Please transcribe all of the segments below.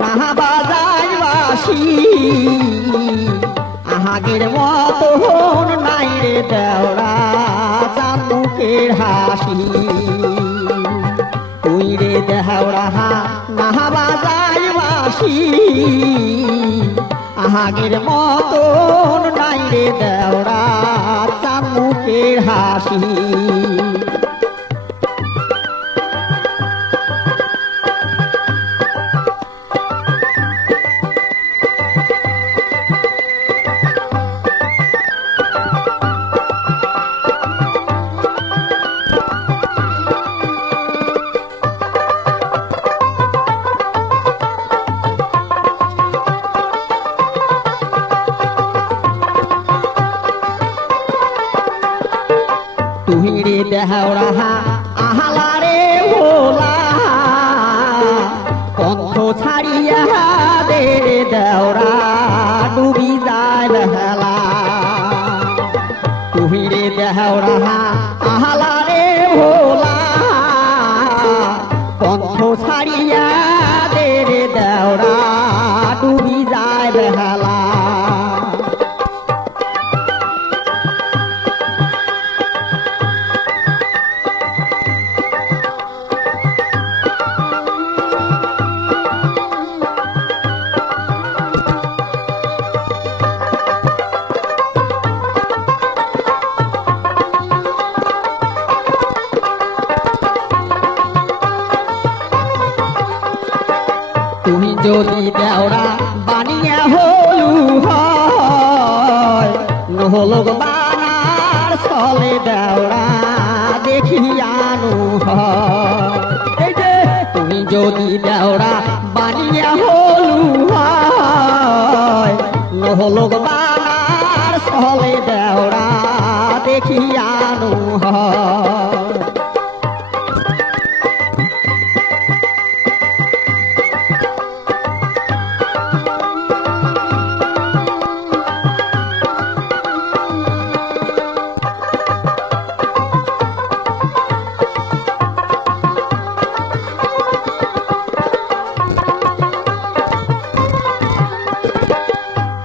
না বাজাই বাসি আহাগের মতন নাই রে দেওড়া চাঁদ মুখের হাসি তুই রে দেওড়া না বাজাই বাসি আহাগের মতন নাই রে দেওড়া চাঁদ মুখের হাসি তুই রে দেওড়া আহালা রে ভোলা পন্থ ছাড়িয়া দে রে দেওড়া ডুবি যায় বেলা তুই রে দেওড়া আহালা রে ভোলা পন্থ ছাড়িয়া দে রে দেওড়া ডুবি যায় বেলা তুমি যদি দেওড়া বানিয়া হলু হয় নহলোক বানার চলে দেওড়া দেখিয়ানু হয় তুমি যদি দেওড়া বানিয়া হলু হয় নহলোক বানার চলে দেওড়া দেখিয়ানু হয়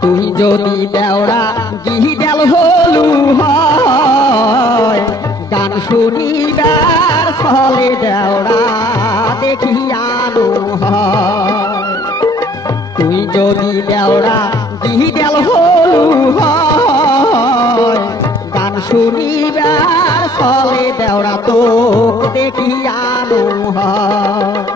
তুই যদি দেওড়া গিহিডাল হলু হয় গান শুনিবার ফলে দেওড়া দেখিয়ানু হয় তুই যদি দেওড়া গিহিডাল হলু হয় গান শুনিবার ফলে দেওড়া তো দেখিয়ানু হয়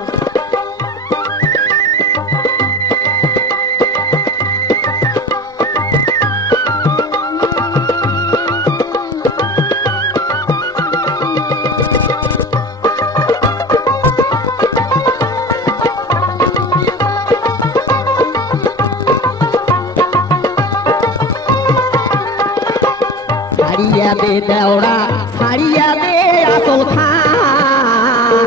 ছাড়িয়া দে দেওড়া ছাড়িয়া দে আসল খান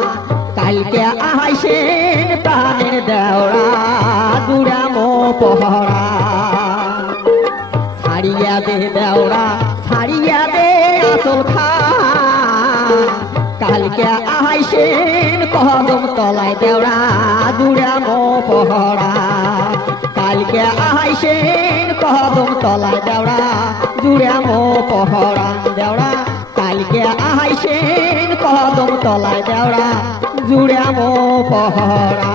কালকে আহাইসেন প্রাণের দেওড়া দুরামো পহরা ছাড়িয়া দে দেওড়া ছাড়িয়া দে আসল খান কালকে আহাইসেন কদম তলায় দেওড়া দুরামো পহরা কালকে আহাইসেন কদম তলায় দেওড়া জুড়ামো পহরা দেওড়া কালকে আহাইসেন কদম তলায় দেওড়া জুড়ামো পহরা